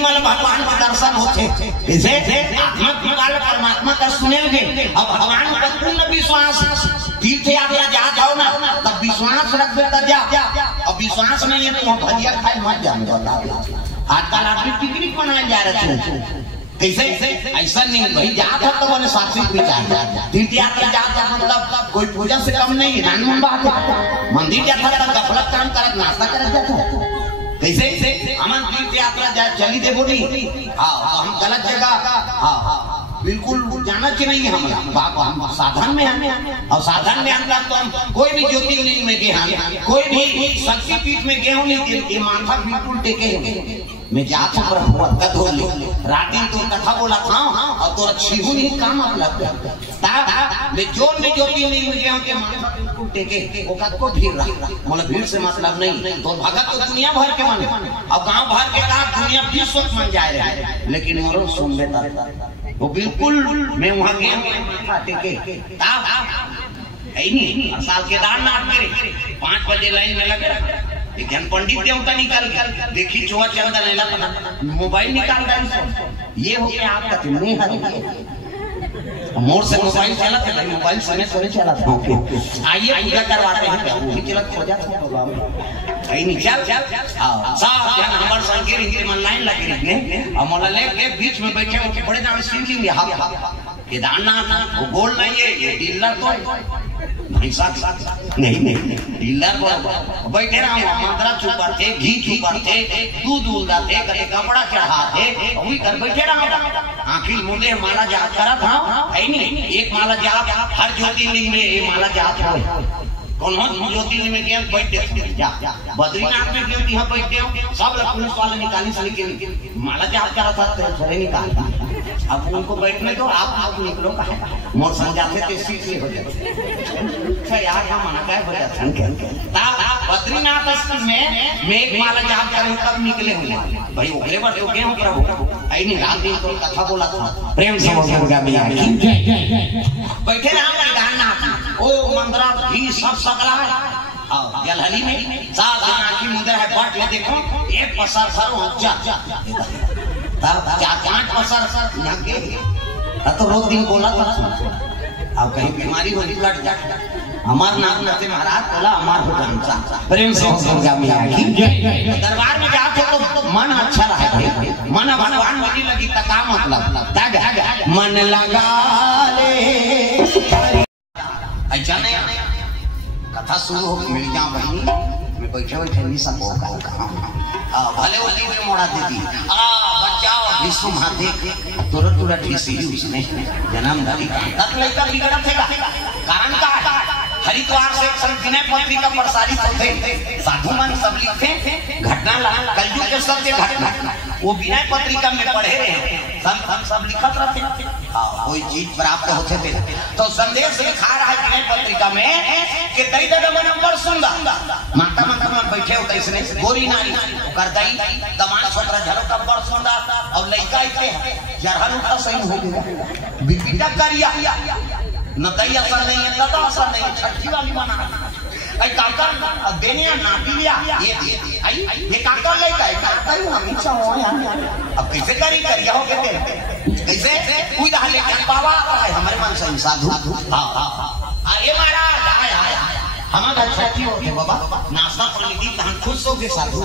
भगवान का दर्शन होते इसे परमात्मा का सुनेंगे। अब भगवान का पूर्ण विश्वास तीर्थ यात्रा जा जाओ ना तब विश्वास रख बेटा जा। अब विश्वास नहीं है तो भजिया खाए मत जाने आजकल आदमी पिकनिक मनाए जा रहे थे कैसे ऐसा नहीं भाई जात है तो बोले सात्विक विचार तीर्थ यात्रा जा मतलब कोई पूजा से कम नहीं रानमन बात है। मंदिर जाता था गफलत काम करत नाश्ता करत जाता कैसे अमन तीर्थ यात्रा जा चली दे बोली हम गलत जगह बिल्कुल जाना कि नहीं हम साधन में हैं और साधन में हम तो हम कोई भी ज्योतिर्लिंग में गए कोई भी शक्ति पीठ में गए नहीं ये माथा बिल्कुल टेके मैं जाता रात दिन तो कथा बोला था और तो अच्छी हूँ नहीं काम मैं जो में ज्योतिर्लिंग में गए के माथा बिल्कुल टेके को भीड़ रहा मतलब भीड़ से मतलब नहीं तो भगत तो दुनिया भर के माने अब गांव भर के कहा दुनिया विश्व मन जा रहा है लेकिन मोरो सुन लेता वो बिल्कुल मैं वहां गया टेके नहीं साल केदारनाथ के 5 बजे लाइन में लगे ज्ञान पंडित देवता निकाल देखी चोहा चलता नहीं मोबाइल निकाल रहा ये हो गया आपका नहीं मोर से मोबाइल चला था मोबाइल सोने चला था आइए पूजा करवाते हैं वो भी चला खो जाता है नहीं चल सब जन हमार संकीर्ण हिंदी में लाइन लगी रही और मोला लेके बीच में बैठे हो बड़े नाम शिवलिंग यहाँ केदारनाथ वो गोल नहीं है ये डीलर तो नहीं साथ नहीं डीलर बैठे रहा मंत्रा चुपाते घी चुपाते दूध उलदाते कभी कपड़ा चढ़ाते वही कर बैठे रहा आखिर मुझे माला जाप करा था है नहीं एक माला जाप हर ज्योतिर्लिंग में ये माला जाप है कौन ज्योतिर्लिंग में गए बैठते जा बद्रीनाथ में गए यहाँ बैठते सब पुलिस वाले निकाली से लेके माला जाप करा था थोड़े निकाल अब उनको बैठने दो आप निकलो मोर संजाते थे सीट ले हो जाते यार हम मना क्या हो जाता बद्रीनाथ में एक माला जाप करें तब निकले हुए भाई उगले बार गए हो प्रभु आई नहीं रात दिन तो कथा बोला था प्रेम से बैठे ना केदारनाथ ओ मंदिरा भी सब सकला है जलहली में सात आंखी मुंदर है बाट में देखो एक पसर सर ऊंचा तब 4-5 पसर यहाँ के तो रोज दिन बोला था अब कहीं बीमारी होगी लट जा हमार नाम नरसिंह महाराज बोला हमार हो जानता प्रेम से दरबार में जाते तो मन अच्छा रहे मन भगवान लगी लगी तका मतलब मन लगा ले ऐसा नहीं कथा शुरू हो मिल जाऊं बहनी मैं बैठे नहीं सब भले वो में मोड़ा देती बचाओ विश्व महादेव तुरंत उसने जन्मदारी तब लड़का बिगड़ा थे कारण का हरिद्वार से विनय पत्रिका प्रसारित होते साधु मन सब लिखते घटना कलयुग के सत्य घटना वो विनय पत्रिका में पढ़े रहे हम सब लिखत रहते कोई चीज प्राप्त होते थे तो संदेश लिखा रहा है विनय पत्रिका में कि दई दादा मन बड़ सुंदर माता माता मन बैठे होते इसने गोरी नारी कर दई दमान छोटा झरो का बड़ सुंदर और लड़का इतने जरहन का सही हो गया बिबिटा करिया न दई असर नहीं है दादा असर नहीं छठी वाली बना आई काकर देने नाटी लिया ये आई ये काकर ले गए काकर हम इच्छा हो अब कैसे करिया हो कहते कैसे कोई डाले बाबा हमारे मन से साधु हां ये महाराज हमारा छठी हो गए बाबा नाश्ता पानी दी हम खुश हो गए साधु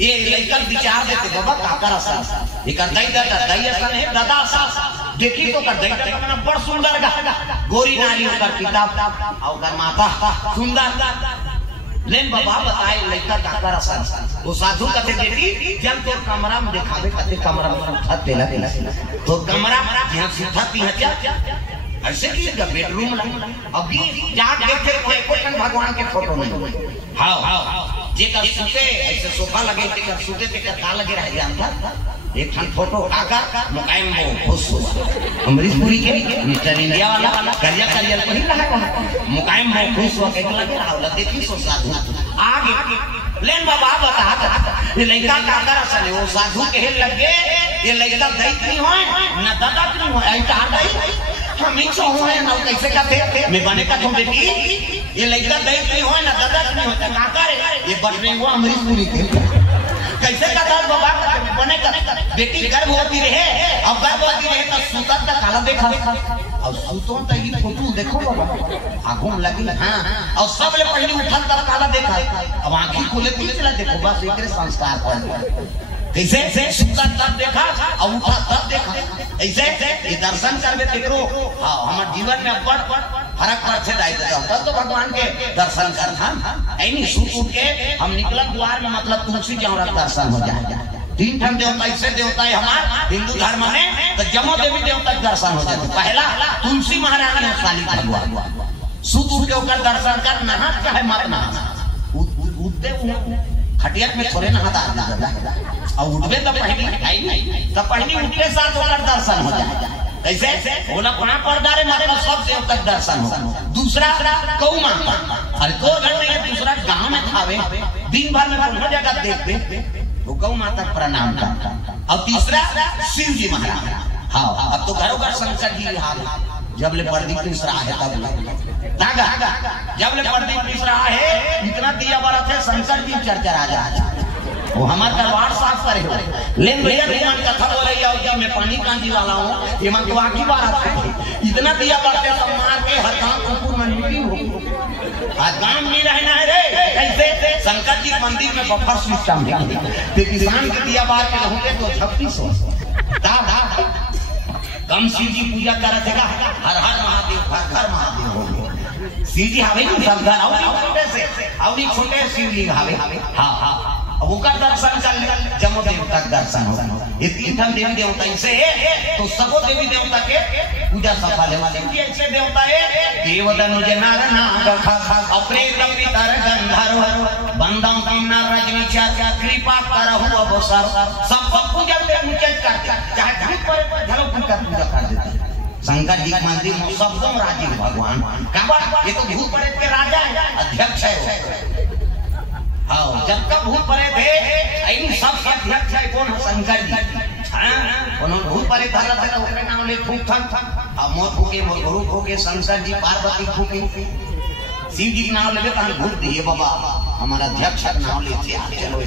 ये लड़का विचार देते बाबा काकर असर ये कर दई असर है दादा असर देखी तो कर दई बड़ सुंदर गोरी नारी कर पिता और कर माता सुंदर लेन बाबा बताए लड़का काकर असर वो साधु कहते बेटी जब तो कमरा में दिखावे कहते कमरा में छत पे लगे तो कमरा यहां सुथाती है क्या ऐसे की बेडरूम अब जाग देखते कोई कोटन भगवान के फोटो नहीं हां जे का सुते ऐसे सोफा लगे ते का सुते ते का लगे रह जानता एक ठन फोटो उठाकर मुकायम हो खुश अमरीश पुरी के मिस्टर इंडिया वाला करिया करिया नहीं रहा मुकायम हो खुश हो के लगे रहा देखी सो साधु आगे लेन बाबा बता ये लड़का काकर असल वो साधु के लगे ये लड़का दैत नहीं हो ना दादा नहीं हो ऐसा दई हम ही सो है ना कैसे कहते मैं बने का तुम बेटी ये लड़का दैत नहीं हो ना दादा नहीं होता काकर ये बटने हुआ अमरीश पुरी के कैसे कहता बाबा बने का बेटी गर्भवती रहे, अब गर्भवती रहे तो सूता तक काला देखा, और सूतों तक ये फोटो देखो बाबा आंखों लगी, हाँ, और सब ले पहले उठल तब काला देखा, अब आंखें खोले तो चला देखो, बस एक संस्कार पर कैसे सूता तब देखा और उठा तब देखा, ऐसे ये दर्शन करवे देखो, हाँ, हमारे जीवन में बड़ फर्क पड़ से जाए तब तो भगवान के दर्शन करना, ऐनी सूत उठ के हम निकला द्वार में, मतलब तुलसी जी हमारा दर्शन हो जाए। 3 ठन देवता ऐसे देवता है हमारे हिंदू धर्म में, तो जमो देवी देवता के दर्शन हो जाते। पहला तुलसी महारानी साली भगवान सूत उठ के होकर दर्शन कर, नहा चाहे मत नहा, उठते खटिया में थोड़े नहाता और उठवे तो पहली उठने साथ होकर दर्शन हो जाए, कैसे बोला कहाँ पर्दा रे मारे सब देवता के दर्शन हो। दूसरा गौ माता, अरे 2 घंटे में दूसरा गाँव में खावे, दिन भर में हर जगह देखते वो गौ माता प्रणाम करता, और तीसरा शिव जी महाराज, हाँ, अब तो घरों घर शंकर जी हाल, जब ले प्रदीप मिश्रा है तब जब ले प्रदीप मिश्रा है इतना दिया बड़ा थे शंकर जी चर्चा राजा, वो हमारे दरबार साफ करे हो, लेकिन भैया भगवान कथा बोले जाओ क्या मैं पानी कांजी वाला हूँ, ये मन तो आखिरी बार आते इतना दिया बढ़ते सब मार के हर काम कुकुर में मीटिंग हो, आज गांव नहीं रहना है रे, कैसे शंकर जी मंदिर में बफर सिस्टम है, किसान के दिया बार के होंगे तो 3600 कम शिव जी पूजा कर थे, हर हर महादेव हर घर महादेव हो, शिव जी हवे नहीं सब घर और छोटे शिव जी हवे, हाँ हाँ, वो का दर्शन कर जमो देवता का दर्शन हो, ये 3 देवी देवता से तो सबो देवी देवता के पूजा सफल है। ऐसे देवता है देवदनुज नर नाग अप्रेत पितर गंधर्व बंदम नर रजनी चाचा कृपा करहु अवसर, सब पूजा में ऊंचे करते, चाहे धूप पर घरों पूजा कर देते। शंकर जी मंदिर में सबको राजी भगवान का, ये तो भूत प्रेत के राजा है, अध्यक्ष है, हाँ, जब तक भूत परे थे इन सब अध्यक्ष है कौन है शंकर जी, उन्होंने भूत परे धरत है उसके नाम ले फूक थन, अब मोर फूके गुरु फूके शंकर जी पार्वती फूके, शिव जी के नाम ले तो भूत दिए बाबा हमारा अध्यक्ष नाम ले, चलो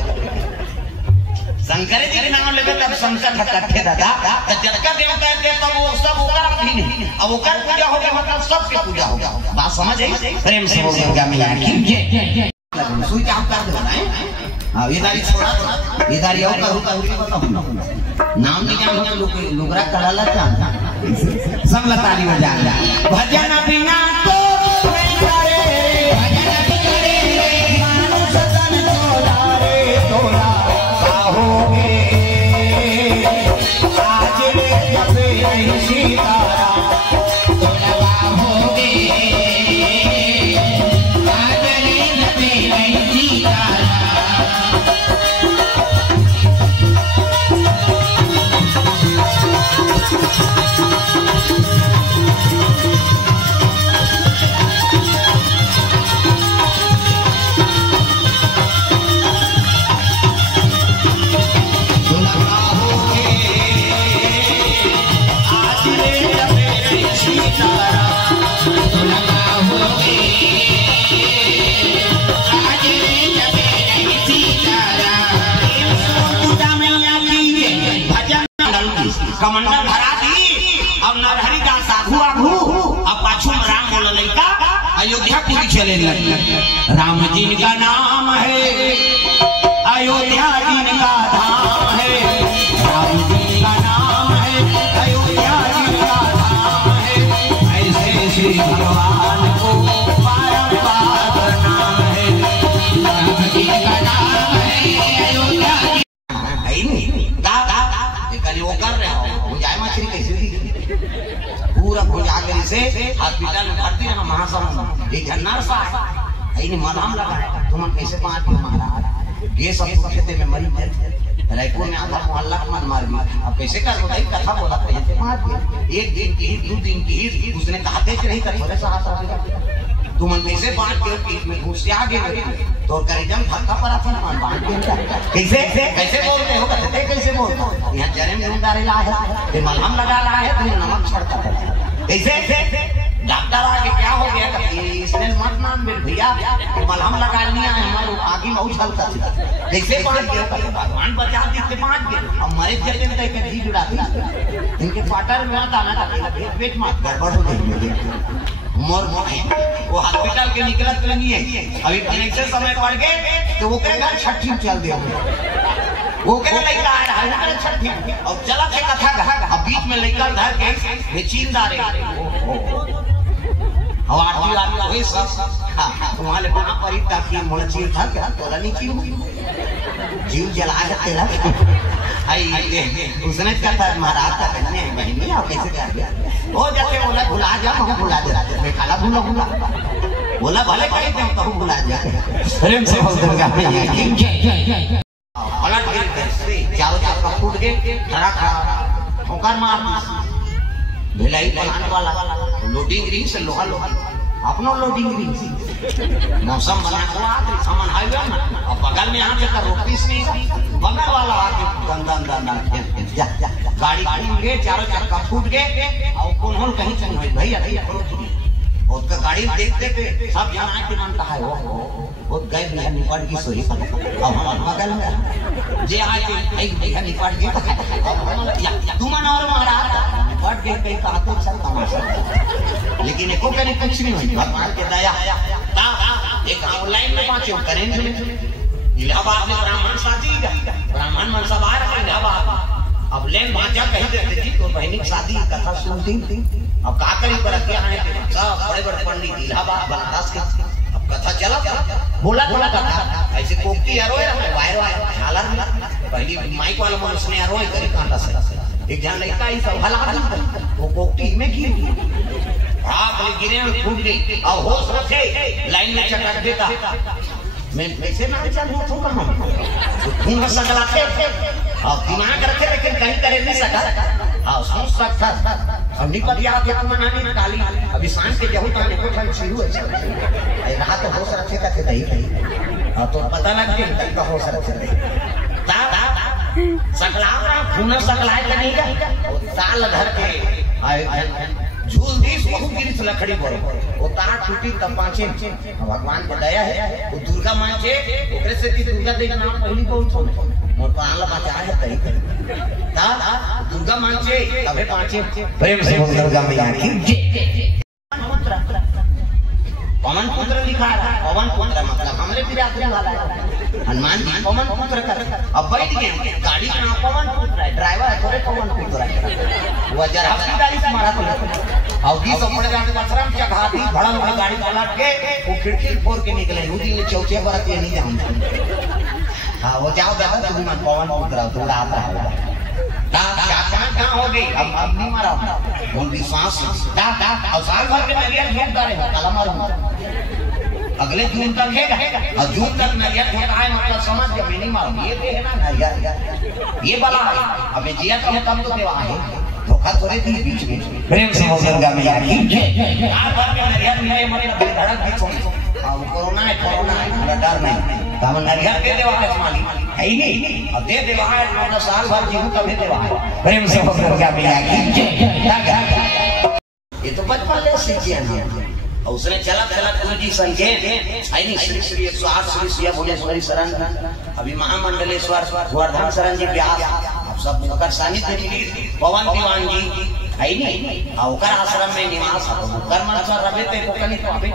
शंकर जी के नाम ले तब शंकर इकट्ठे दादा, जटका देवता थे तब वो सब ओकर भी नहीं, अब ओकर पूजा हो गया मतलब सबके पूजा हो गया, बात समझ आई, प्रेम से बोलेगा मियां सुई काम कर दो ना, ये दारी छोड़ा, ये दारी और करूँ नाम नहीं जानते लोग, लुगरा कराला चाहता, सब लताली में जान जा भजन बिना तो कमंडल भरा दी, अब नरहरि का साधु आघू, अब पाछू में राम बोल लड़का अयोध्या पूरी चले लगी, राम जी का नाम है अयोध्या जी का धाम है, राम जी का नाम है अयोध्या जी का धाम है, ऐसे श्री भगवान को बारंबार नाम है, राम जी का नाम है अयोध्या जी, वो कर रहे हो भुजाई मछली कैसे दी पूरा भुजा गई से हॉस्पिटल में भर्ती है महासम एक नर्स आई ने मलहम लगाया, तुम कैसे 5 दिन महाराज ये सब खेते में मरी थे रायपुर में आधा मोहल्ला मन मार दी, अब कैसे कर बताई कथा बोला कैसे 5 दिन 1 दिन की 2 दिन की, उसने कहा थे नहीं कर बोले साहब तुम कैसे बांट के पेट में घुस के आगे तो करेजम धक्का पड़ा था ना बांट के कैसे कैसे बोलते हो कैसे बोलते हो, यहाँ जरे में डाले ला है, मलहम लगा रहा है, तुम्हें नमक छिड़का है, कैसे डॉक्टर आके क्या हो गया इसने मत मान भैया मलहम लगा लिया है हमारे आगे बहुत चलता जैसे भगवान बचा देते 5 के अब मरे चले जी जुड़ा इनके क्वार्टर में दाना पेट मार गड़बड़ हो गई मोर वो हॉस्पिटल के निकलत नहीं है अभी कनेक्शन समय पड़ गए तो वो कहेगा छठी चल दे वो कहे लड़का आ रहा है छठी और चला के कथा अब बीच में लड़का धर के बेचीनदार है हवाटी वाला वही सब तुम्हारे वहां पर ही ताकि मुड़चीर था क्या तोला नहीं की जीव जला है तेरा आई उसने कहा महाराज का कहने बहनी आप कैसे कर दिया वो जाके बोला भुला जा हम भुला दे मैं खाला भूला बोला भले कहीं दे तो भुला जा प्रेम से बोल दूंगा पलट गए चारों तरफ फूट गए खड़ा ठोकर मार भिलाई पलान वाला लोडिंग रिंग से लोहा अपनो लोडिंग रिंग से मौसम बना हुआ सामान हाईवे ना और बगल में यहाँ से रोटीस नहीं बगल वाला आके गंदा गाड़ी गए चारों चक्का फूट गए और कौन कहीं से नहीं भैया उसका गाड़ी देखते थे सब जाना के नाम कहा है वो गए भैया निपट की सोई अब हम बगल में जे आके एक भैया निपट गए तुम और महाराज निपट गए कहीं कहा तो चल तमाशा लेकिन एको कने कुछ नहीं हुई भगवान के दया एक ऑनलाइन में पांचों करेंगे इलाहाबाद में ब्राह्मण शादी ब्राह्मण मनसा बाहर इलाहाबाद अब लेन भांजा कहीं देते थी तो बहनी शादी कथा सुनती अब का करी पर क्या है सब बड़े बड़े पंडित इलाहाबाद बनारस के अब कथा चला बोला कथा ऐसे कोकती रोए वायर झालर में पहली माइक वाला मनुष्य ने रोए करी कांटा से एक जन लड़का ही सब हला वो कोकती में गिर गिरे फूट गई और होश रखे लाइन में चटक देता मैं वैसे ना चल रहा हूं कहां खून का सकला थे और दिमाग रखे लेकिन कहीं करे नहीं सका हां सोच सकता अब निकल गया कि मनानी काली अभी सांझ के जहू ताने को ठन शुरू है रात होश रखे का नहीं हां तो पता लग गया का होश रखे ता सकला खून सकला नहीं का साल घर के आए झूल दी बहुत गिरिस लकड़ी पर वो तार टूटी तब पांचे भगवान को दया है वो दुर्गा मां छे ओकरे से की दुर्गा देवी नाम पहली बहुत छोड़ मोर प्राण बचा है तई ता दुर्गा मां छे तबे पांचे प्रेम से दुर्गा मैया की पवन पुत्र लिखा है पवन पुत्र मतलब हमरे बिरादरी वाला है हनुमान जी पवन पुत्र कर अब बैठ गए गाड़ी का नाम पवन पुत्र है ड्राइवर है थोड़े पवन पुत्र है वो जरा गाड़ी से मारा और की सब पड़े जाने आश्रम क्या घाटी बड़ा बड़ा गाड़ी पलट के वो खिड़की फोड़ के निकले नदी में चौथे पर ये नहीं जाऊं हां वो जाओ दादा तुम मन पवन पुत्र थोड़ा आता है क्या हो गई अब नहीं मारा उन विश्वास और साल भर के नरियल झूठ करे कलम मारूंगा अगले जून तक है और जून तक नरियल झूठ आए मतलब समझ के मैं नहीं मारूंगा ये है ना नरियल ये बला है अबे जिया तो तब तो देवा है धोखा थोड़े थी बीच में प्रेम से दुर्गा मैया की साल भर के नरियल मिले मरे धड़क की छोड़ कोरोना है डर नहीं हम नरियल के देवा है मालिक है नहीं अब दे देवा है मतलब साल भर जीवन तब देवा है प्रेम से दुर्गा मैया की ये तो बचपन से सीखिए ना और उसने चला गुरुजी संकेत है नहीं श्री श्री 108 श्री सिया भुवनेश्वरी शरण अभी महामंडलेश्वर वर्धन शरण जी व्यास आप सब ओकर सानिध्य मिली पवन दीवान जी है नहीं ओकर आश्रम में निवास ओकर मनसा रवे पे कोकनी तो अभी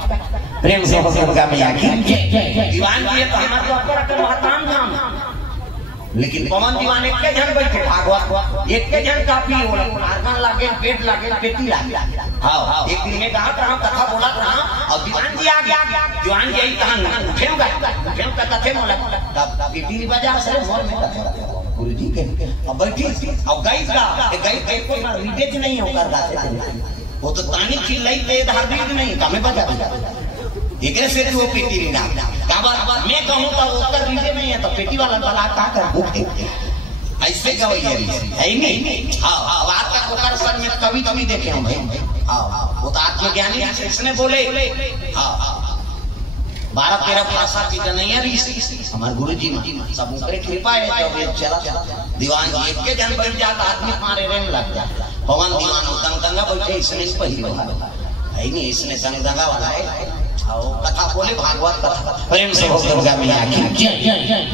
प्रेम से दुर्गा मैया की दीवान जी तो हमारे तो ओकर के महतान धाम लेकिन पवन दीवान एक के जन बैठे भागवत एक के जन काफी होला आर्गन लागे पेट लागे पेटी लागे हां एक दिन में कहा कथा बोला था और दीवान जी आ गया दीवान जी कहा उठेम का कथे बोला तब पेटी बाजार से मोर में कथा गुरुजी के अब बैठी अब गाइस के कोई रिजेक्ट नहीं होकर गाते वो तो तानी चिल्लाई ते धार्मिक नहीं हमें बता एकरे से वो पेटी ना का बात मैं कहूं तो उत्तर दीजिए नहीं है तो पेटी वाला बला का कर भूख ऐसे कहो ये है नहीं हां बात का ओकर सर में कभी देखे हम भाई हां वो तो आत्मज्ञानी इसने बोले हां 12-13 भाषा की जनैया ऋषि हमारे गुरुजी सब ऊपर कृपा है जब ये चला दीवान जी एक के जन बन जाता आदमी मारे रेन लग जाता पवन दीवान दंगा बैठे इसने पहली बार है नहीं इसने संग दगा वाला है आओ कथा बोले भागवत कथा प्रेम से बोल दुर्गा मैया की जय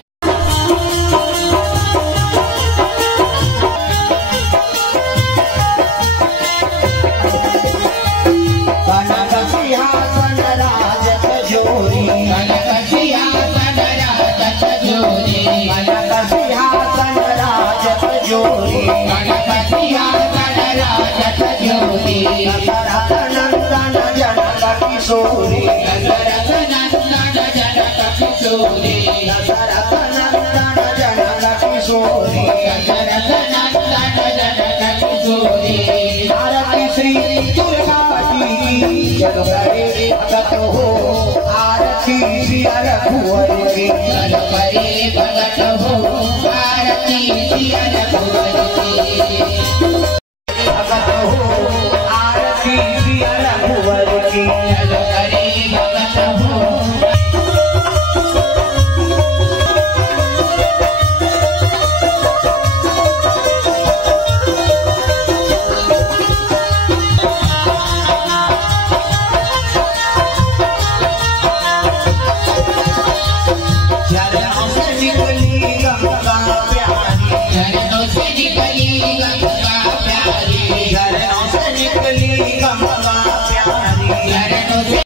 किशोरी दशरथ नंदन जनक किशोरी दशरथ नंदन जनक किशोरी दशरथ नंदन जनक किशोरी आरती श्री दुर्गा जी जग करे भगत हो आरती श्री रघुवर की जग करे भगत हो आरती श्री रघुवर